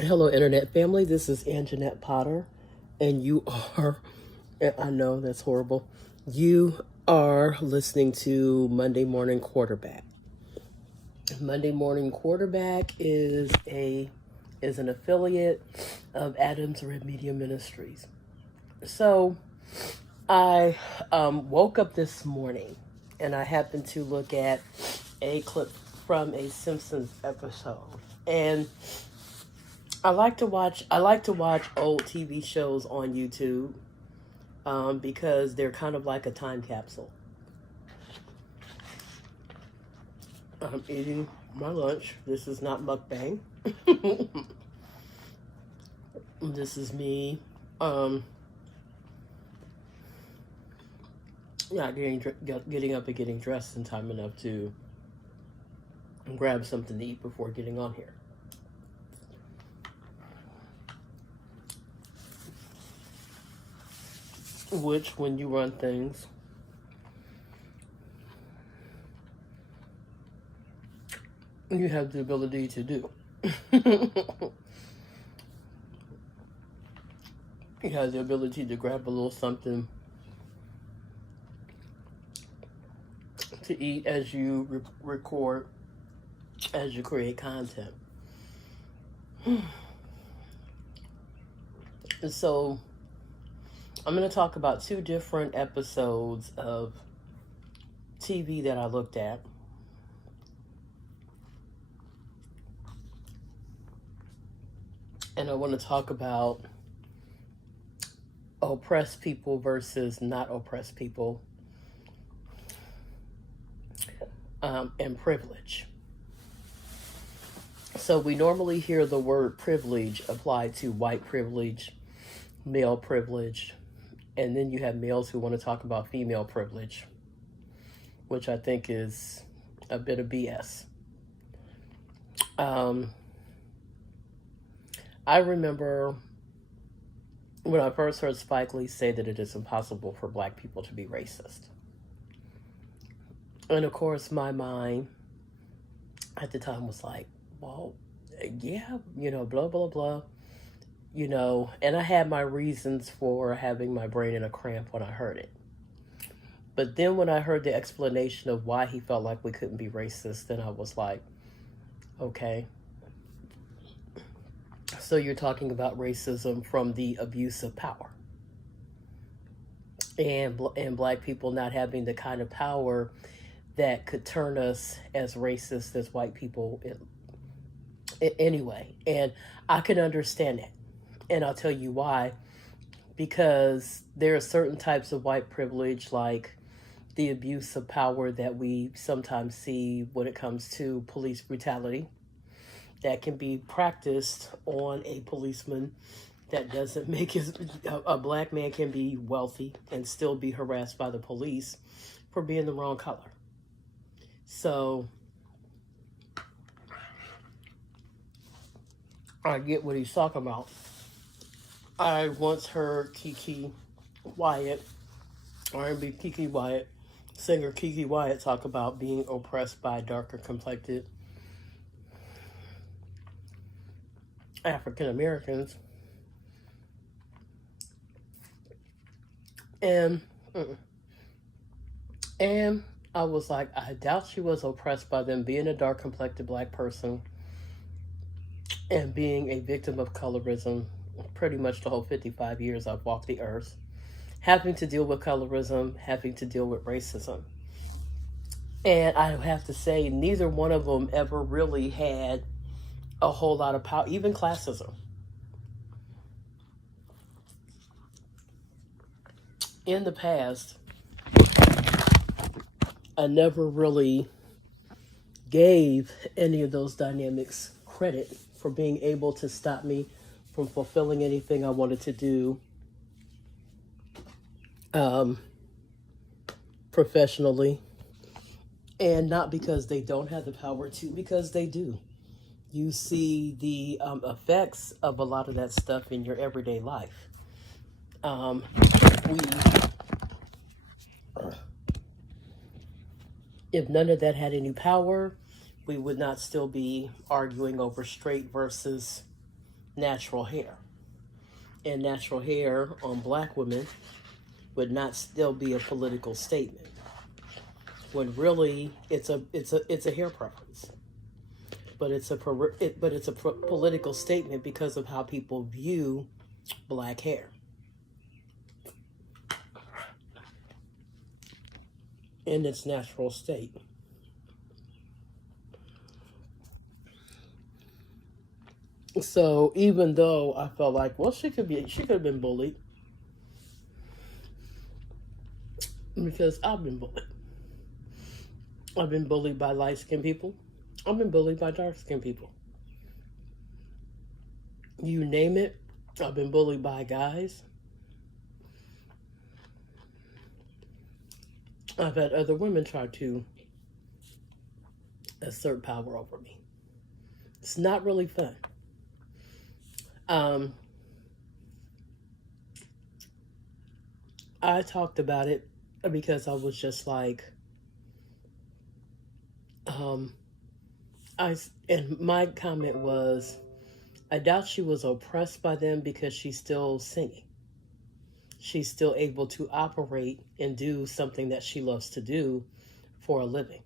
Hello, Internet family. This is Anjanette Potter, and you are, I know that's horrible, you are listening to Monday Morning Quarterback. Monday Morning Quarterback is an affiliate of Adams Red Media Ministries. So I woke up this morning and I happened to look at a clip from a Simpsons episode, and I like to watch old TV shows on YouTube because they're kind of like a time capsule. I'm eating my lunch. This is not mukbang. This is me. Yeah, getting up and getting dressed in time enough to grab something to eat before getting on here. Which, when you run things, you have the ability to do. You have the ability to grab a little something to eat as you record, as you create content. And so I'm going to talk about two different episodes of TV that I looked at. And I want to talk about oppressed people versus not oppressed people, and privilege. So we normally hear the word privilege applied to white privilege, male privilege, and then you have males who want to talk about female privilege, which I think is a bit of BS. I remember when I first heard Spike Lee say that it is impossible for black people to be racist. And of course, my mind at the time was like, well, yeah, blah, blah, blah. And I had my reasons for having my brain in a cramp when I heard it. But then when I heard the explanation of why he felt like we couldn't be racist, then I was like, okay. So you're talking about racism from the abuse of power. And black people not having the kind of power that could turn us as racist as white people anyway. And I can understand it. And I'll tell you why. Because there are certain types of white privilege, like the abuse of power that we sometimes see when it comes to police brutality, that can be practiced on a policeman that doesn't make a black man can be wealthy and still be harassed by the police for being the wrong color. So I get what he's talking about. I once heard Kiki Wyatt, R&B Kiki Wyatt, singer Kiki Wyatt, talk about being oppressed by darker complected African Americans. And I was like, I doubt she was oppressed by them being a dark complected black person and being a victim of colorism pretty much the whole 55 years I've walked the earth, having to deal with colorism, having to deal with racism. And I have to say, neither one of them ever really had a whole lot of power, even classism. In the past, I never really gave any of those dynamics credit for being able to stop me from fulfilling anything I wanted to do professionally. And not because they don't have the power to, because they do. You see the effects of a lot of that stuff in your everyday life. If none of that had any power, we would not still be arguing over straight versus natural hair. And natural hair on black women would not still be a political statement, when really it's a hair preference, but it's a political statement because of how people view black hair in its natural state. So even though I felt like, well, she could have been bullied, because I've been bullied. I've been bullied by light skinned people. I've been bullied by dark skinned people. You name it, I've been bullied by guys. I've had other women try to assert power over me. It's not really fun. I talked about it because I was just like, um, and my comment was, I doubt she was oppressed by them because she's still singing. She's still able to operate and do something that she loves to do for a living.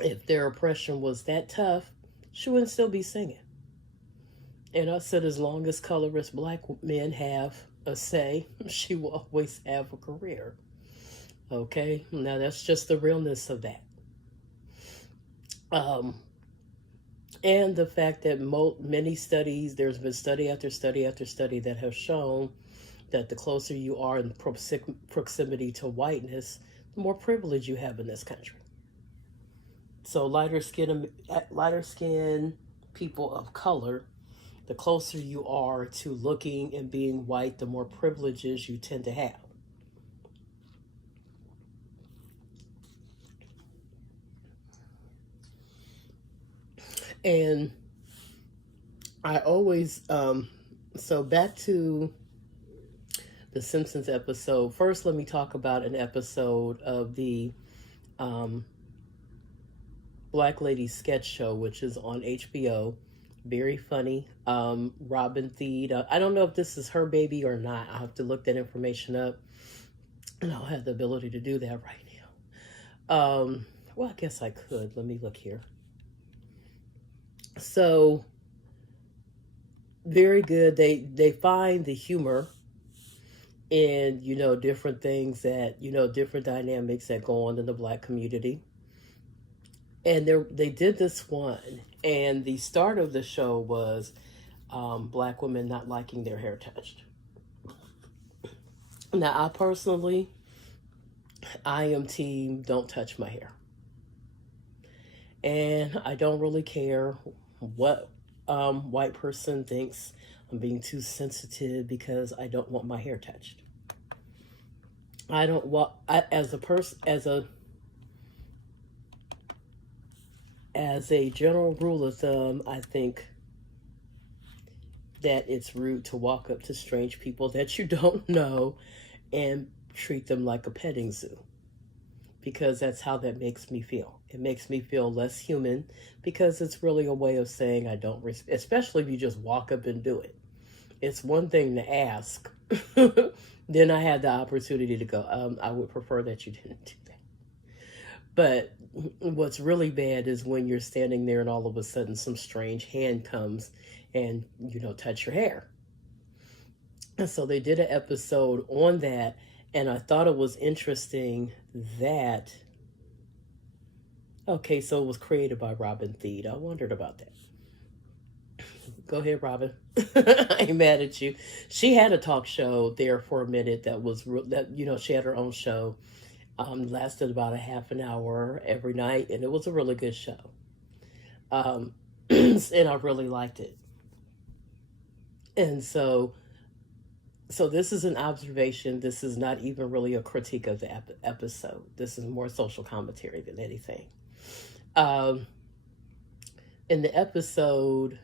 If their oppression was that tough, she wouldn't still be singing. And I said, as long as colorless black men have a say, she will always have a career. Okay, now that's just the realness of that. And the fact that many studies, there's been study after study after study that have shown that the closer you are in proximity to whiteness, the more privilege you have in this country. So lighter skin people of color, the closer you are to looking and being white, the more privileges you tend to have. And I always, so back to the Simpsons episode. First, let me talk about an episode of the Black Lady Sketch Show, which is on HBO. Very funny. Robin Thede. I don't know if this is her baby or not. I'll have to look that information up. And I'll have the ability to do that right now. Well, I guess I could. Let me look here. So, very good. They find the humor in, different things that, different dynamics that go on in the black community. And they did this one, and the start of the show was black women not liking their hair touched. Now, I am team don't touch my hair. And I don't really care what white person thinks I'm being too sensitive because I don't want my hair touched. I don't want, as a general rule of thumb, I think that it's rude to walk up to strange people that you don't know and treat them like a petting zoo, because that's how that makes me feel. It makes me feel less human, because it's really a way of saying I don't respect, especially if you just walk up and do it. It's one thing to ask. Then I had the opportunity to go, I would prefer that you didn't do that. But what's really bad is when you're standing there and all of a sudden some strange hand comes and, touch your hair. And so they did an episode on that, and I thought it was interesting that, okay, so it was created by Robin Thede. I wondered about that. Go ahead, Robin. I ain't mad at you. She had a talk show there for a minute she had her own show. Lasted about a half an hour every night, and it was a really good show. And I really liked it. And so this is an observation. This is not even really a critique of the episode. This is more social commentary than anything. In the episode,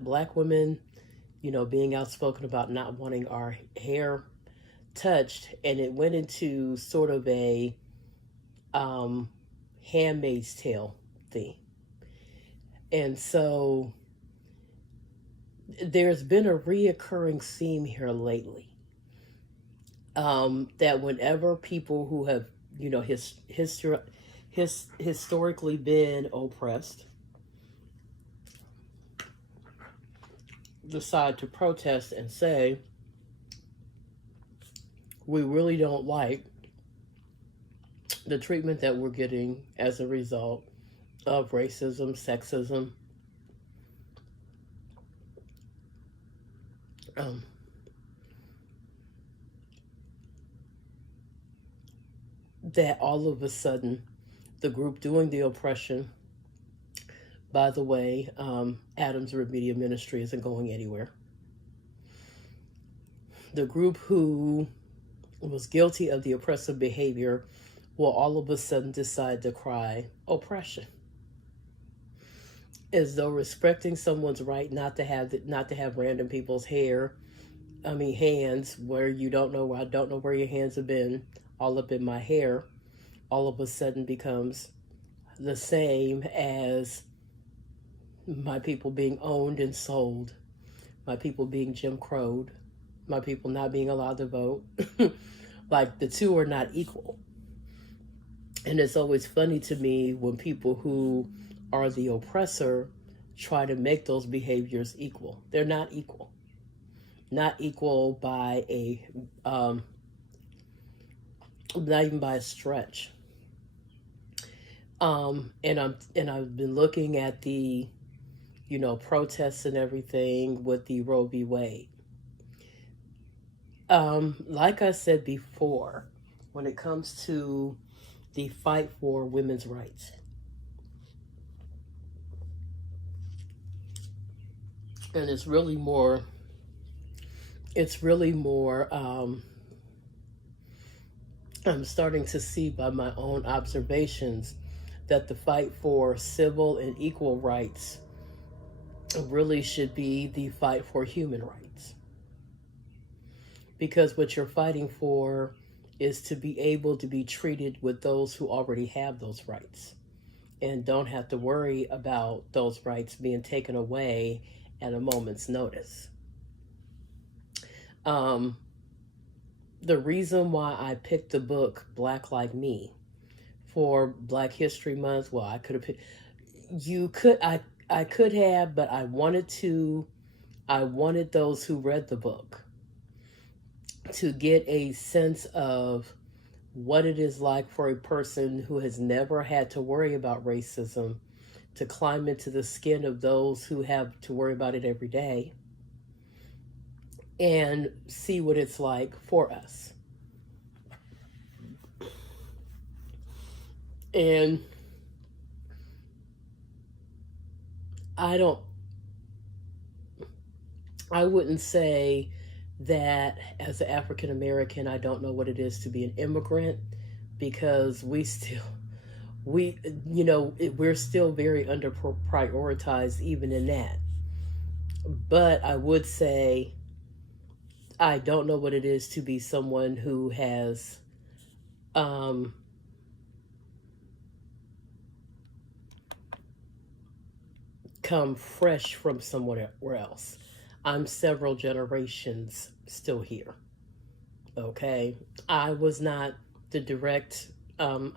black women, being outspoken about not wanting our hair touched, and it went into sort of a Handmaid's Tale thing. And so there's been a reoccurring theme here lately, that whenever people who have, historically been oppressed decide to protest and say, we really don't like the treatment that we're getting as a result of racism, sexism, um, that all of a sudden the group doing the oppression, by the way, Adams Media Ministry isn't going anywhere. The group who was guilty of the oppressive behavior will all of a sudden decide to cry oppression, as though respecting someone's right not to have random people's hands where you don't know. I don't know where your hands have been, all up in my hair, all of a sudden becomes the same as my people being owned and sold, my people being Jim Crowed, my people not being allowed to vote. Like, the two are not equal. And it's always funny to me when people who are the oppressor try to make those behaviors equal. They're not equal. Not equal by not even by a stretch. And I've been looking at the, protests and everything with the Roe v. Wade. Like I said before, when it comes to the fight for women's rights, and it's really more I'm starting to see by my own observations that the fight for civil and equal rights really should be the fight for human rights. Because what you're fighting for is to be able to be treated with those who already have those rights and don't have to worry about those rights being taken away at a moment's notice. The reason why I picked the book Black Like Me for Black History Month, well, I could have picked, I could have, but I wanted those who read the book to get a sense of what it is like for a person who has never had to worry about racism to climb into the skin of those who have to worry about it every day and see what it's like for us. And I wouldn't say that as an African American, I don't know what it is to be an immigrant, because we're still very under prioritized even in that. But I would say I don't know what it is to be someone who has come fresh from somewhere else. I'm several generations still here. Okay, I was not the direct. I'm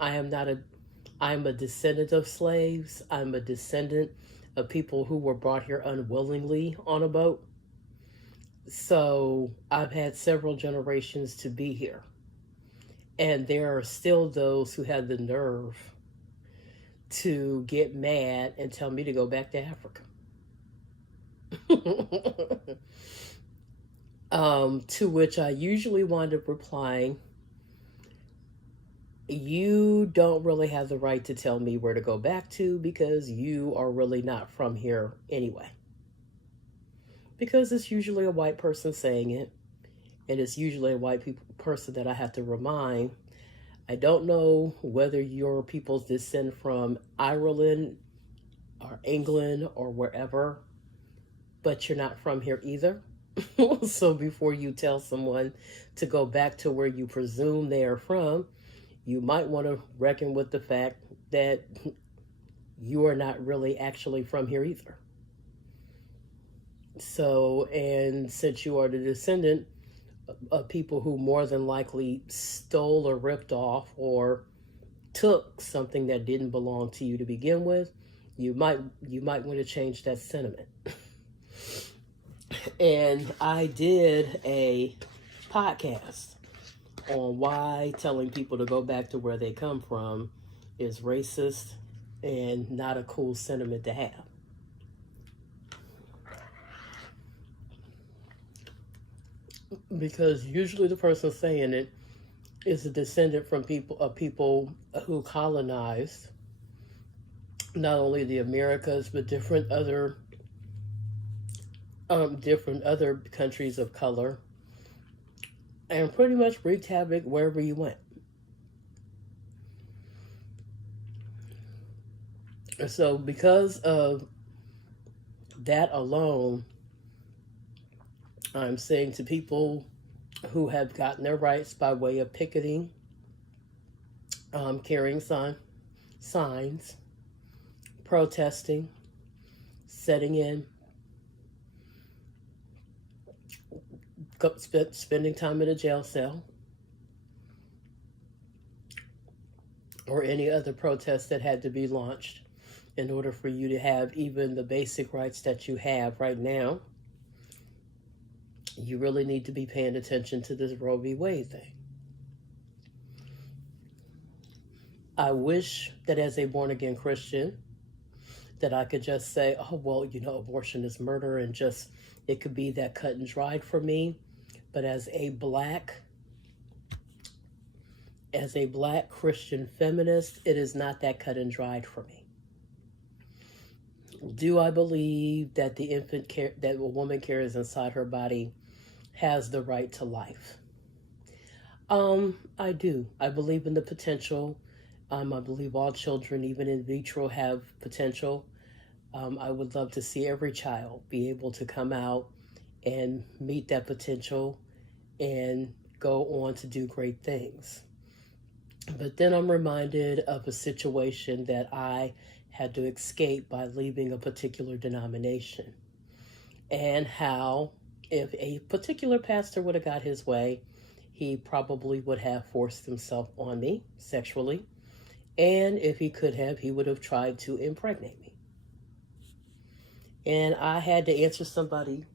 a descendant of slaves. I'm a descendant of people who were brought here unwillingly on a boat. So I've had several generations to be here. And there are still those who have the nerve to get mad and tell me to go back to Africa. To which I usually wind up replying, you don't really have the right to tell me where to go back to, because you are really not from here anyway. Because it's usually a white person saying it, and it's usually a white person that I have to remind. I don't know whether your people's descend from Ireland or England or wherever, but you're not from here either. So before you tell someone to go back to where you presume they are from, you might want to reckon with the fact that you are not really actually from here either. So, and since you are the descendant of people who more than likely stole or ripped off or took something that didn't belong to you to begin with, you might want to change that sentiment. And I did a podcast on why telling people to go back to where they come from is racist and not a cool sentiment to have. Because usually the person saying it is a descendant from people who colonized not only the Americas but different other countries of color, and pretty much wreaked havoc wherever you went. So because of that alone, I'm saying to people who have gotten their rights by way of picketing, carrying signs, protesting, setting in, spending time in a jail cell, or any other protest that had to be launched in order for you to have even the basic rights that you have right now, you really need to be paying attention to this Roe v. Wade thing. I wish that as a born-again Christian that I could just say, oh, well, abortion is murder, and just it could be that cut and dried for me. But as a black Christian feminist, it is not that cut and dried for me. Do I believe that the infant that a woman carries inside her body has the right to life? I do. I believe in the potential. I believe all children, even in vitro, have potential. I would love to see every child be able to come out and meet that potential and go on to do great things. But then I'm reminded of a situation that I had to escape by leaving a particular denomination, and how if a particular pastor would have got his way, he probably would have forced himself on me sexually. And if he could have, he would have tried to impregnate me. And I had to answer somebody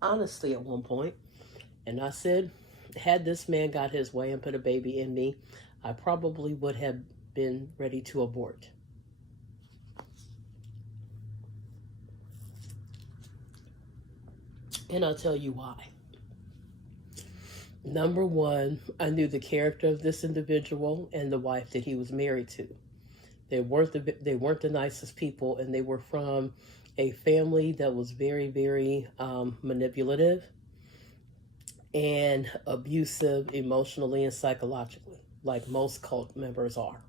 honestly at one point. And I said, had this man got his way and put a baby in me, I probably would have been ready to abort. And I'll tell you why. Number one, I knew the character of this individual and the wife that he was married to. They weren't the nicest people, and they were from a family that was very, very manipulative and abusive emotionally and psychologically, like most cult members are.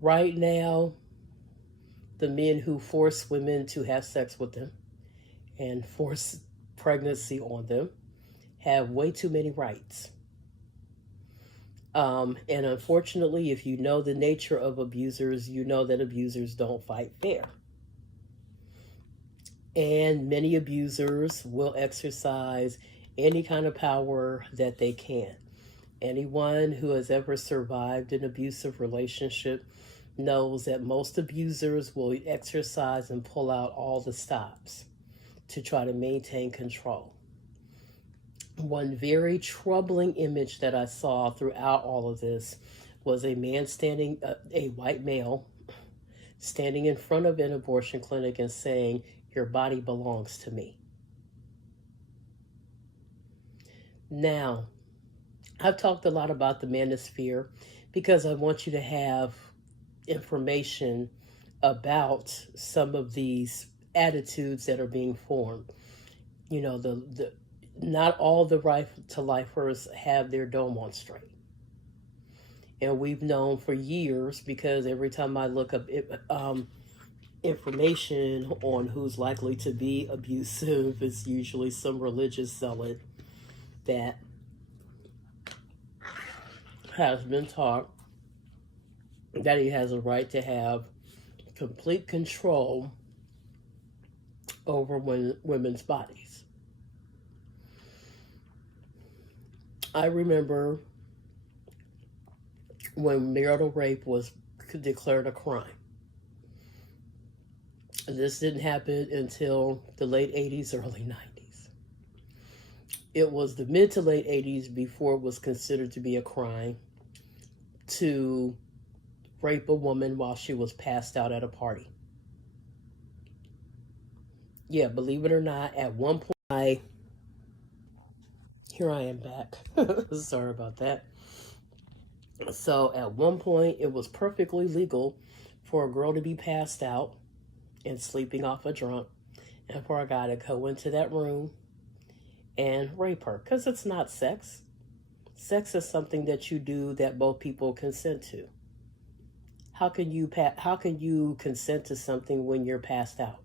Right now, the men who force women to have sex with them and force pregnancy on them have way too many rights. And unfortunately, if you know the nature of abusers, you know that abusers don't fight fair. And many abusers will exercise any kind of power that they can. Anyone who has ever survived an abusive relationship knows that most abusers will exercise and pull out all the stops to try to maintain control. One very troubling image that I saw throughout all of this was a man a white male, standing in front of an abortion clinic and saying, "Your body belongs to me." Now, I've talked a lot about the manosphere because I want you to have information about some of these attitudes that are being formed. Not all the right to lifers have their dome on straight. And we've known for years, because every time I look up information on who's likely to be abusive, it's usually some religious zealot that has been taught that he has a right to have complete control over women's bodies. I remember when marital rape was declared a crime. This didn't happen until the late 80s, early 90s. It was the mid to late 80s before it was considered to be a crime to rape a woman while she was passed out at a party. Yeah, believe it or not, at one point, here I am back. Sorry about that. So at one point, it was perfectly legal for a girl to be passed out and sleeping off a drunk, and for a guy to go into that room and rape her, because it's not sex. Sex is something that you do that both people consent to. How can you consent to something when you're passed out?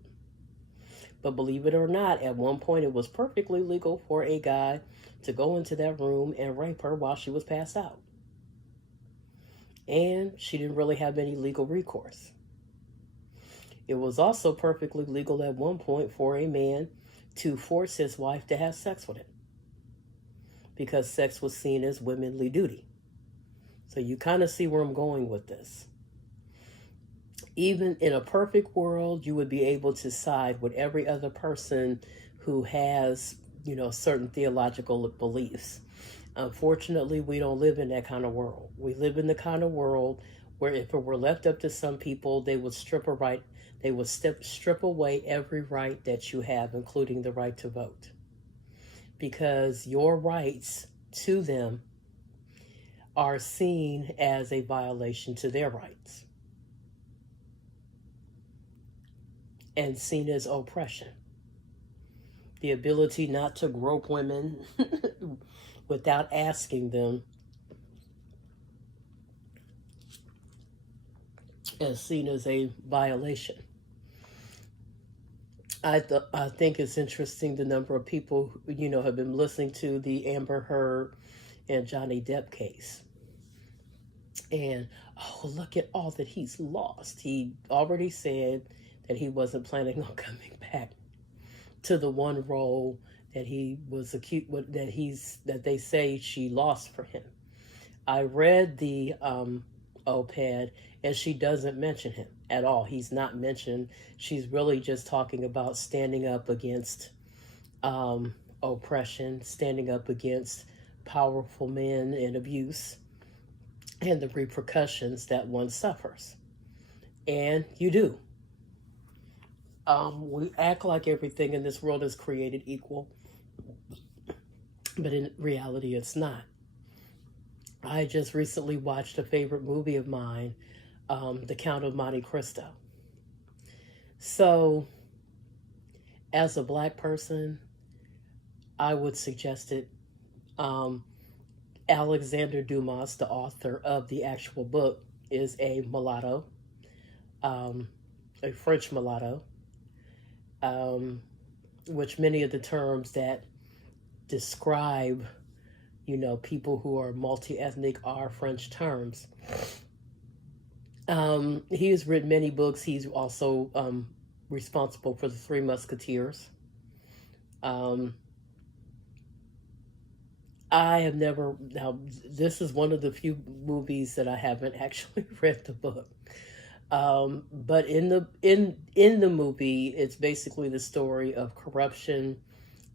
But believe it or not, at one point it was perfectly legal for a guy to go into that room and rape her while she was passed out. And she didn't really have any legal recourse. It was also perfectly legal at one point for a man to force his wife to have sex with him, because sex was seen as womanly duty. So you kind of see where I'm going with this. Even in a perfect world, you would be able to side with every other person who has, certain theological beliefs. Unfortunately, we don't live in that kind of world. We live in the kind of world where if it were left up to some people, they would strip away every right that you have, including the right to vote. Because your rights to them are seen as a violation to their rights and seen as oppression. The ability not to grope women without asking them is seen as a violation. I think it's interesting the number of people have been listening to the Amber Heard and Johnny Depp case. And look at all that he's lost. He already said that he wasn't planning on coming back to the one role that he was accused that they say she lost for him. I read the op-ed, and she doesn't mention him at all. He's not mentioned. She's really just talking about standing up against oppression, standing up against powerful men and abuse, and the repercussions that one suffers. And you do. We act like everything in this world is created equal, but in reality, it's not. I just recently watched a favorite movie of mine, The Count of Monte Cristo. So, as a Black person, I would suggest it. Alexander Dumas, the author of the actual book, is a mulatto, a French mulatto, which many of the terms that describe, people who are multi-ethnic are French terms. He has written many books. He's also responsible for the Three Musketeers. I have never, now this is one of the few movies that I haven't actually read the book. But in the movie, it's basically the story of corruption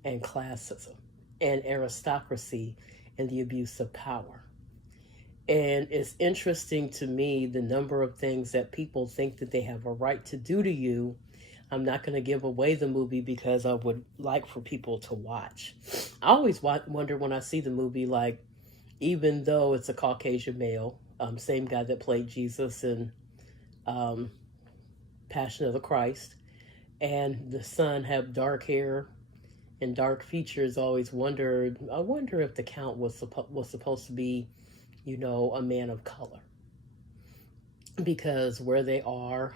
and classism and aristocracy and the abuse of power. And it's interesting to me the number of things that people think that they have a right to do to you. I'm not going to give away the movie because I would like for people to watch. I always wonder when I see the movie, like, even though it's a Caucasian male, same guy that played Jesus in Passion of the Christ, and the son have dark hair and dark features, I wonder if the Count was supposed to be, a man of color. Because where they are,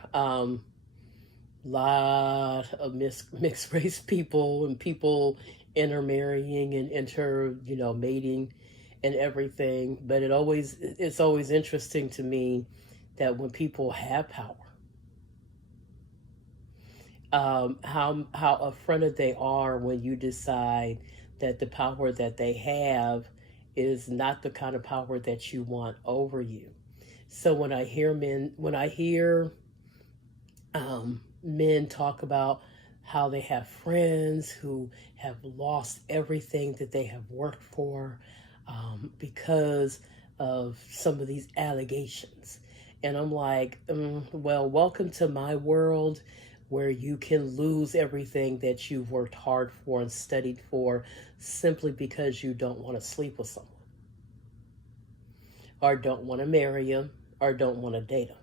lot of mixed race people and people intermarrying and mating and everything. But it's always interesting to me that when people have power, how affronted they are when you decide that the power that they have is not the kind of power that you want over you. So when I hear men talk about how they have friends who have lost everything that they have worked for because of some of these allegations. And I'm like, well, welcome to my world where you can lose everything that you've worked hard for and studied for simply because you don't want to sleep with someone, or don't want to marry him, or don't want to date him.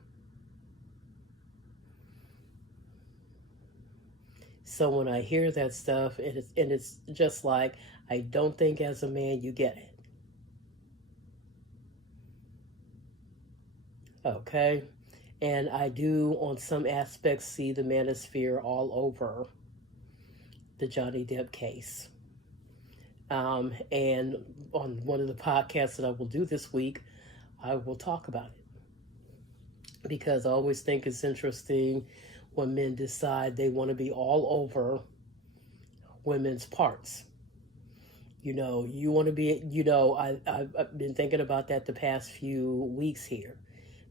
So when I hear that stuff, and it's just like, I don't think as a man you get it. Okay? And I do, on some aspects, see the manosphere all over the Johnny Depp case. And on one of the podcasts that I will do this week, I will talk about it. Because I always think it's interesting when men decide they want to be all over women's parts. You want to be, I've been thinking about that the past few weeks here.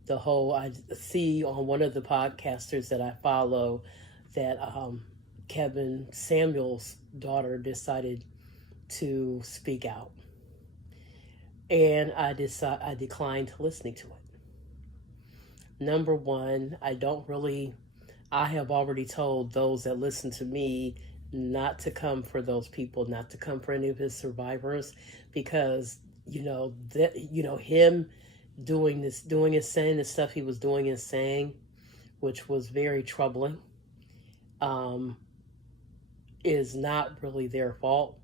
I see on one of the podcasters that I follow that Kevin Samuel's daughter decided to speak out. And I declined listening to it. Number one, I have already told those that listen to me not to come for those people, not to come for any of his survivors, because him saying the stuff he was doing and saying, which was very troubling, is not really their fault.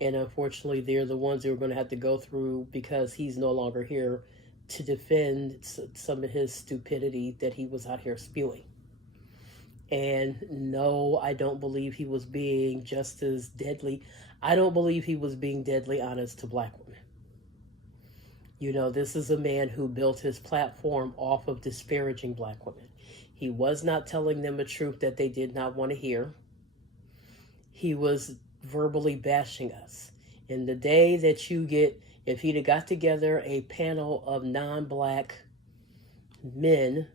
And unfortunately, they're the ones who are going to have to go through, because he's no longer here to defend some of his stupidity that he was out here spewing. And no, I don't believe he was being just as deadly. I don't believe he was being deadly honest to black women. This is a man who built his platform off of disparaging black women. He was not telling them a truth that they did not want to hear. He was verbally bashing us. And the day that if he'd have got together a panel of non-black men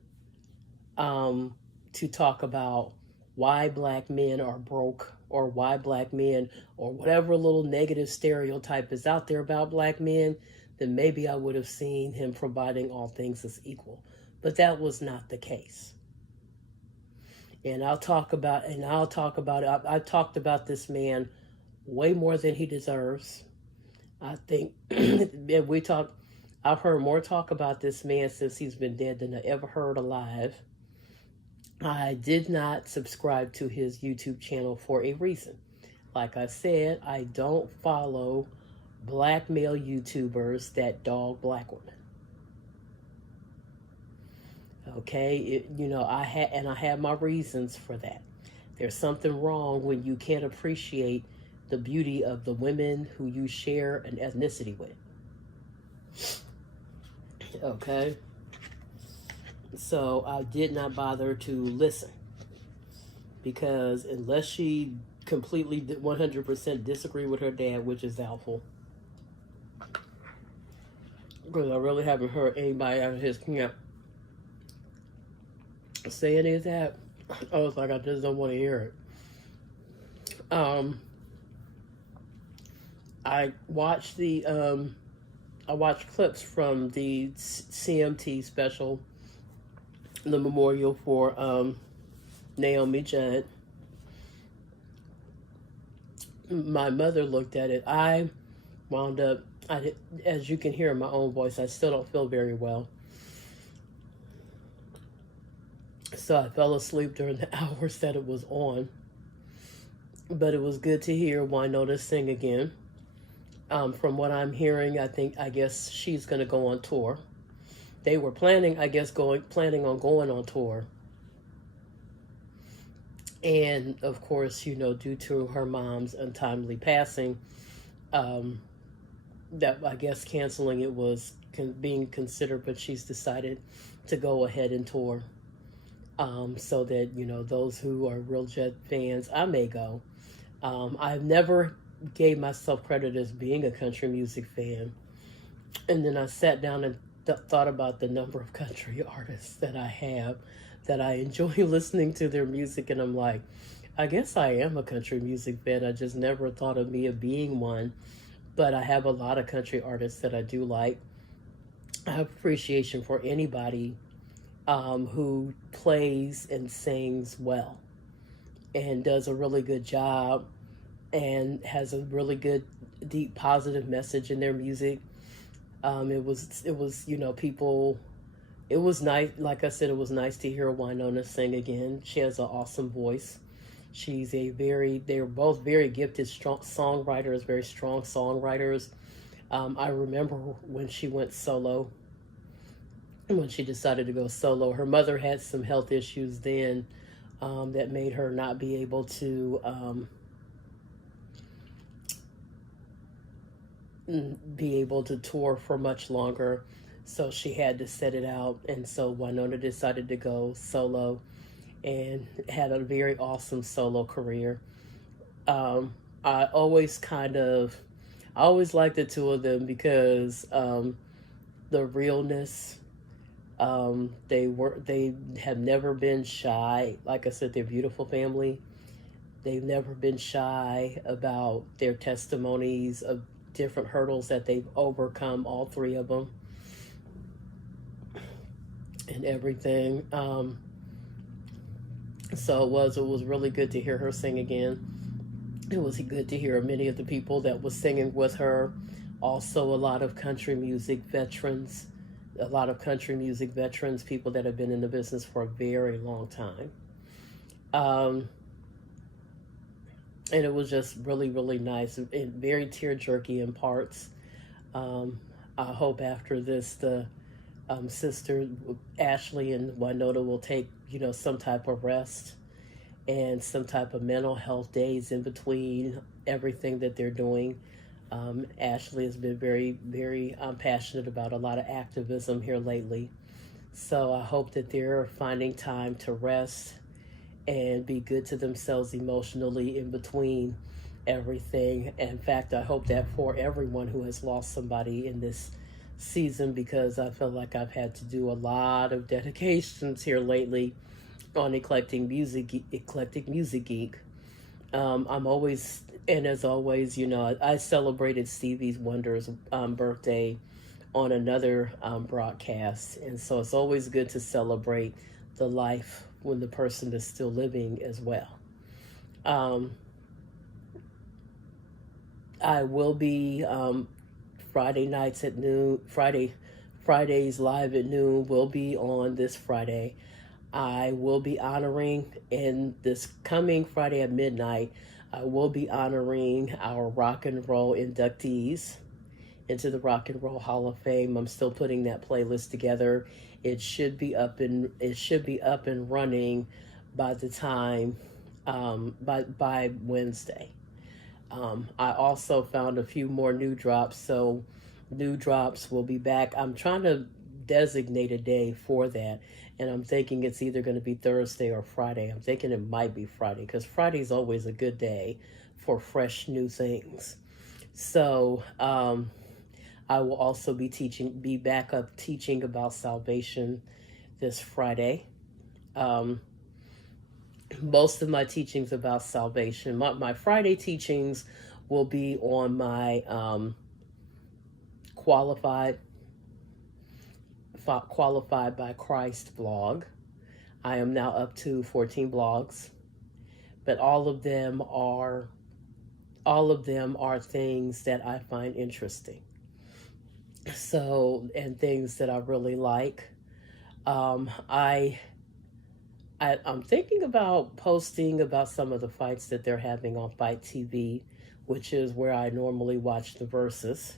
to talk about why black men are broke, or why black men, or whatever little negative stereotype is out there about black men, then maybe I would have seen him providing all things as equal. But that was not the case. And I've talked about this man way more than he deserves. I think I've heard more talk about this man since he's been dead than I ever heard alive. I did not subscribe to his YouTube channel for a reason. Like I said, I don't follow black male YouTubers that dog black women. Okay, I have my reasons for that. There's something wrong when you can't appreciate the beauty of the women who you share an ethnicity with. Okay. So I did not bother to listen, because unless she completely 100% disagree with her dad, which is doubtful, because I really haven't heard anybody out of his camp say any of that. I was like, I just don't want to hear it. I watched clips from the CMT special, the memorial for Naomi Judd. My mother looked at it. I wound up, as you can hear in my own voice, I still don't feel very well. So I fell asleep during the hours that it was on. But it was good to hear Wynonna sing again. From what I'm hearing, I guess she's going to go on tour. They were planning on going on tour. And of course, due to her mom's untimely passing, that I guess canceling it was being considered, but she's decided to go ahead and tour. so that, those who are Real Jet fans, I may go. I've never gave myself credit as being a country music fan. And then I sat down and thought about the number of country artists that I have that I enjoy listening to their music. And I'm like, I guess I am a country music fan. I just never thought of me of being one. But I have a lot of country artists that I do like. I have appreciation for anybody who plays and sings well and does a really good job and has a really good, deep, positive message in their music. People. It was nice. Like I said, it was nice to hear Wynonna sing again. She has an awesome voice. They're both very gifted, strong songwriters, very strong songwriters. I remember when she went solo, when she decided to go solo. Her mother had some health issues then that made her not be able to tour for much longer. So she had to set it out. And so Wynonna decided to go solo and had a very awesome solo career. Um, I always I always liked the two of them because the realness. They have never been shy. Like I said, they're a beautiful family. They've never been shy about their testimonies of different hurdles that they've overcome, all three of them, and everything. So it was really good to hear her sing again. It was good to hear many of the people that was singing with her. Also, a lot of country music veterans, people that have been in the business for a very long time. Um, and it was just really, really nice and very tear jerky in parts. Um, I hope after this, the sister Ashley and Wynonna will take, some type of rest and some type of mental health days in between everything that they're doing. Ashley has been very, very passionate about a lot of activism here lately. So I hope that they're finding time to rest and be good to themselves emotionally in between everything. In fact, I hope that for everyone who has lost somebody in this season, because I feel like I've had to do a lot of dedications here lately on Eclectic Music Geek. I'm always, and as always, I celebrated Stevie Wonder's birthday on another broadcast. And so it's always good to celebrate the life when the person is still living as well. Um, I will be Friday nights at noon, Fridays live at noon will be on this Friday. I will be honoring, in this coming Friday at midnight, I will be honoring our rock and roll inductees into the Rock and Roll Hall of Fame. I'm still putting that playlist together. It should be up and running by the time by Wednesday. I also found a few more new drops, so new drops will be back. I'm trying to designate a day for that, and I'm thinking it's either going to be Thursday or Friday. I'm thinking it might be Friday because Friday is always a good day for fresh new things. So I will also be back up teaching about salvation this Friday. Um, Most of my teachings about salvation, my Friday teachings will be on my qualified by Christ blog. I am now up to 14 blogs, but all of them are things that I find interesting. So, and things that I really like. Um, I I'm thinking about posting about some of the fights that they're having on Fight TV, which is where I normally watch the verses.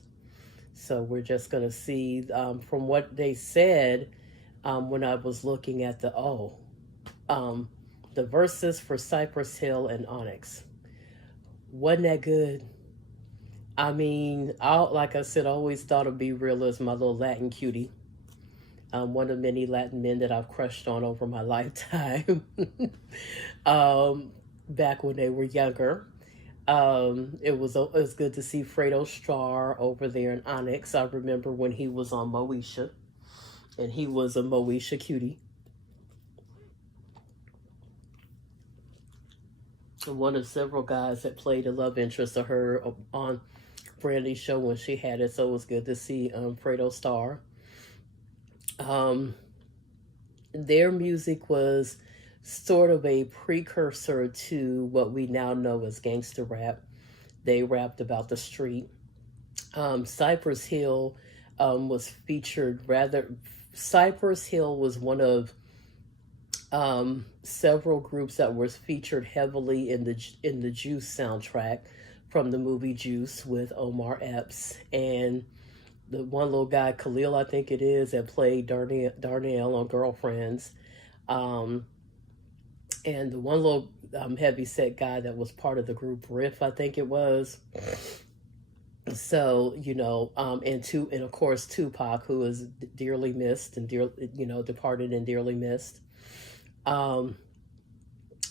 So we're just going to see from what they said when I was looking at um, the verses for Cypress Hill and Onyx. Wasn't that good? I mean, like I said, I always thought of Be Real as my little Latin cutie. one of many Latin men that I've crushed on over my lifetime. um, Back when they were younger. It was good to see Fredo Starr over there in Onyx. I remember when he was on Moesha, and he was a Moesha cutie. One of several guys that played a love interest of her on Brandy's show when she had it. So it was good to see Fredo Starr. Um, their music was sort of a precursor to what we now know as gangster rap. They rapped about the street. Cypress Hill was featured rather. Cypress Hill was one of several groups that was featured heavily in the Juice soundtrack from the movie Juice with Omar Epps and the one little guy Khalil, I think it is, that played Darnell on Girlfriends, um, and the one little heavy set guy that was part of the group Riff, I think it was. So and of course Tupac, who is dearly missed and departed and dearly missed. Um,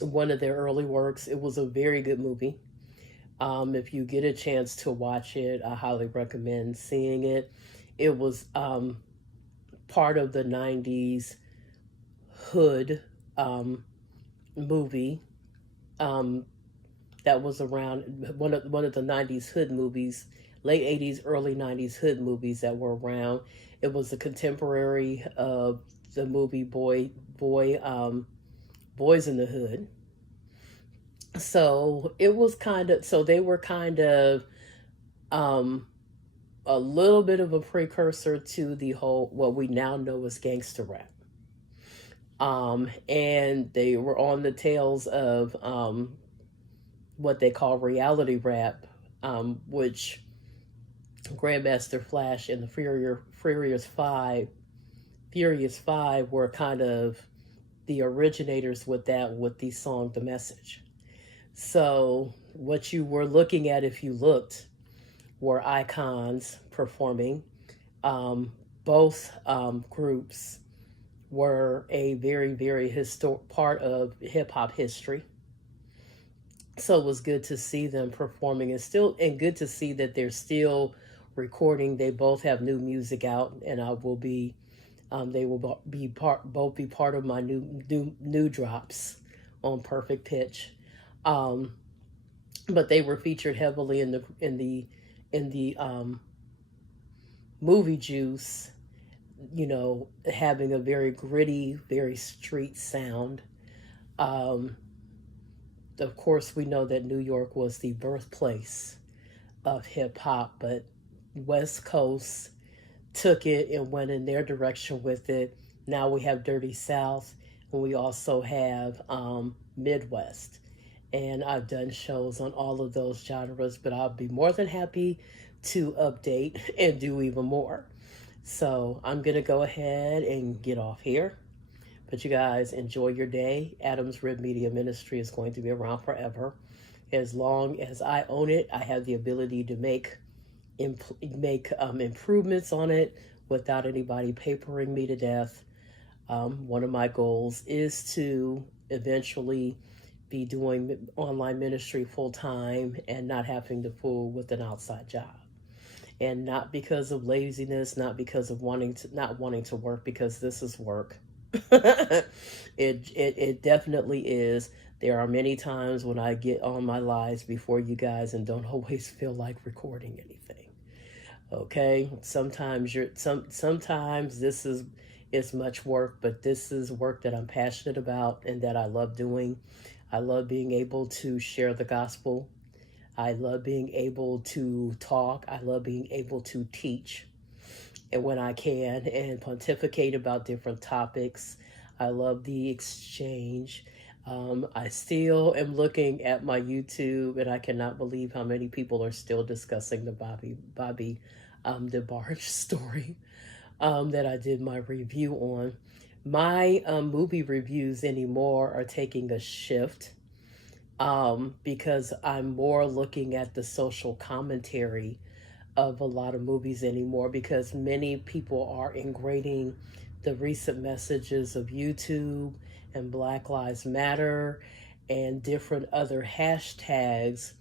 One of their early works. It was a very good movie. If you get a chance to watch it, I highly recommend seeing it. It was part of the '90s hood movie um, that was around one of the '90s hood movies, late '80s, early '90s hood movies that were around. It was a contemporary of the movie Boys in the Hood. So it was so they were kind of um, a little bit of a precursor to the whole what we now know as gangster rap. And they were on the tails of what they call reality rap, which Grandmaster Flash and the Furious Five were kind of the originators with that, with the song The Message. So what you were looking at, if you looked, were icons performing. Both groups were a very, very historic part of hip hop history. So it was good to see them performing, and good to see that they're still recording. They both have new music out, and they will both be part of my new drops on Perfect Pitch. Um, but they were featured heavily in the movie Juice, having a very gritty, very street sound. Um, of course, we know that New York was the birthplace of hip hop, but West Coast took it and went in their direction with it. Now we have Dirty South, and we also have Midwest. And I've done shows on all of those genres, but I'll be more than happy to update and do even more. So I'm going to go ahead and get off here. But you guys enjoy your day. Adams Rib Media Ministry is going to be around forever. As long as I own it, I have the ability to make improvements on it without anybody papering me to death. One of my goals is to eventually be doing online ministry full time and not having to fool with an outside job. And not because of laziness, not because of not wanting to work, because this is work. It definitely is. There are many times when I get on my lives before you guys and don't always feel like recording anything. Okay, sometimes this is it's much work, but this is work that I'm passionate about and that I love doing. I love being able to share the gospel. I love being able to talk. I love being able to teach, and when I can, and pontificate about different topics. I love the exchange. I still am looking at my YouTube, and I cannot believe how many people are still discussing the Bobby DeBarge story that I did my review on. My movie reviews anymore are taking a shift because I'm more looking at the social commentary of a lot of movies anymore, because many people are ingraining the recent messages of YouTube and Black Lives Matter and different other hashtags.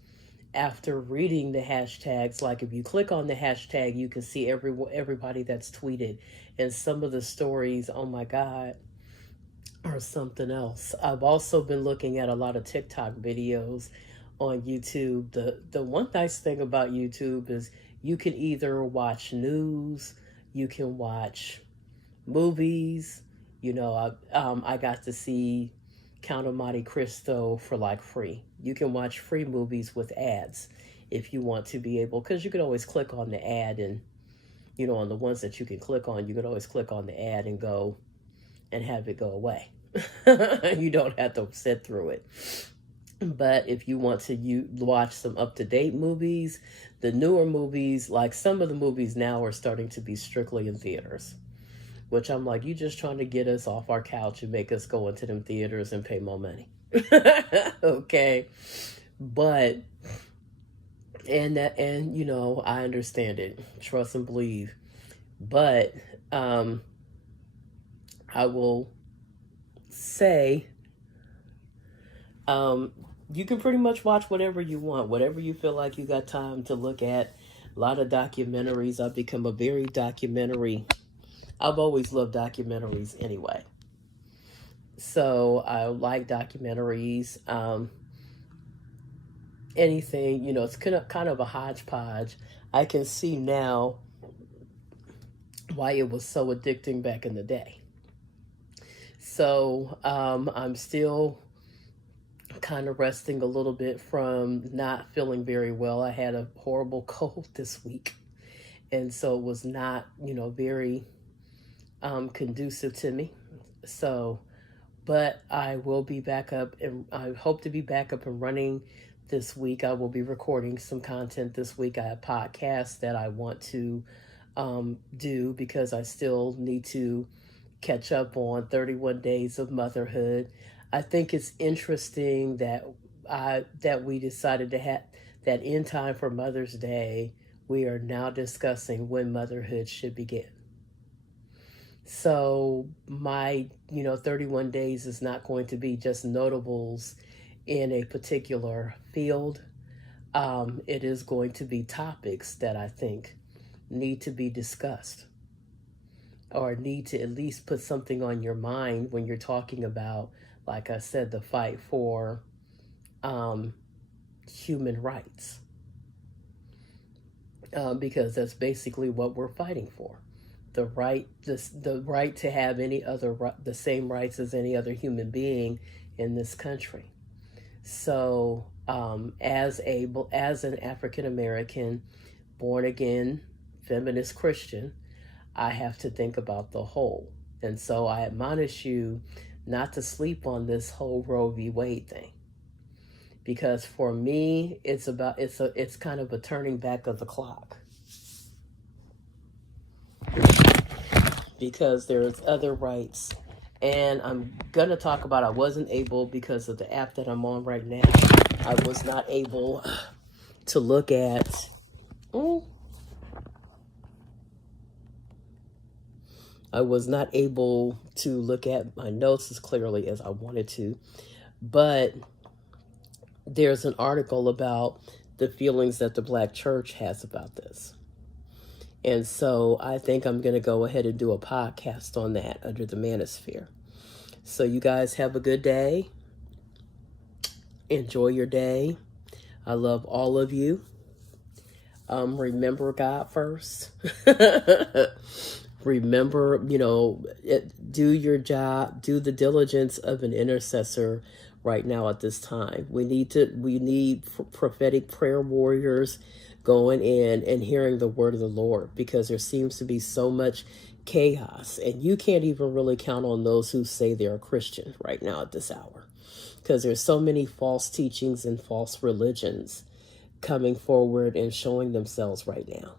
After reading the hashtags, like if you click on the hashtag, you can see everybody that's tweeted, and some of the stories, oh my God, are something else. I've also been looking at a lot of TikTok videos on YouTube. The one nice thing about YouTube is you can either watch news, you can watch movies. You know, I got to see Count of Monte Cristo for like free. You can watch free movies with ads if you want to be able, because you can always click on the ad, and you know, on the ones that you can click on, you can always click on the ad and go and have it go away. You don't have to sit through it. But if you want to watch some up-to-date movies, the newer movies, like some of the movies now are starting to be strictly in theaters, which I'm like, you just trying to get us off our couch and make us go into them theaters and pay more money. Okay. But, and you know, I understand it. Trust and believe. But, I will say, you can pretty much watch whatever you want, whatever you feel like you got time to look at. A lot of documentaries. I've become a very documentary. I've always loved documentaries anyway. So I like documentaries. Anything, you know, it's kind of a hodgepodge. I can see now why it was so addicting back in the day. So I'm still kind of resting a little bit from not feeling very well. I had a horrible cold this week, and so it was not, you know, very conducive to me. So, but I will be back up, and I hope to be back up and running this week. I will be recording some content this week. I have podcasts that I want to do because I still need to catch up on 31 Days of Motherhood. I think it's interesting that we decided to have that in time for Mother's Day, we are now discussing when motherhood should begin. So my, 31 days is not going to be just notables in a particular field. It is going to be topics that I think need to be discussed, or need to at least put something on your mind when you're talking about, like I said, the fight for human rights. Because that's basically what we're fighting for. The right to have the same rights as any other human being in this country. So as an African American, born again, feminist Christian, I have to think about the whole. And so I admonish you not to sleep on this whole Roe v. Wade thing. Because for me, it's kind of a turning back of the clock. Because there's other rights. And I'm going to talk about, I wasn't able, because of the app that I'm on right now, I was not able to look at... I was not able to look at my notes as clearly as I wanted to. But there's an article about the feelings that the Black church has about this. And so I think I'm going to go ahead and do a podcast on that under the Manosphere. So you guys have a good day. Enjoy your day. I love all of you. Remember God first. Remember, do your job, do the diligence of an intercessor right now at this time. We need prophetic prayer warriors going in and hearing the word of the Lord, because there seems to be so much chaos, and you can't even really count on those who say they're a Christian right now at this hour, because there's so many false teachings and false religions coming forward and showing themselves right now.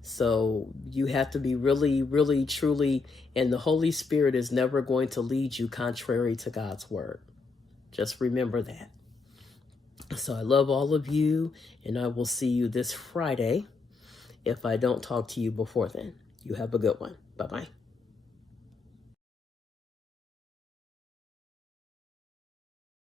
So you have to be really, really, truly, and the Holy Spirit is never going to lead you contrary to God's word. Just remember that. So I love all of you, and I will see you this Friday if I don't talk to you before then. You have a good one. Bye-bye.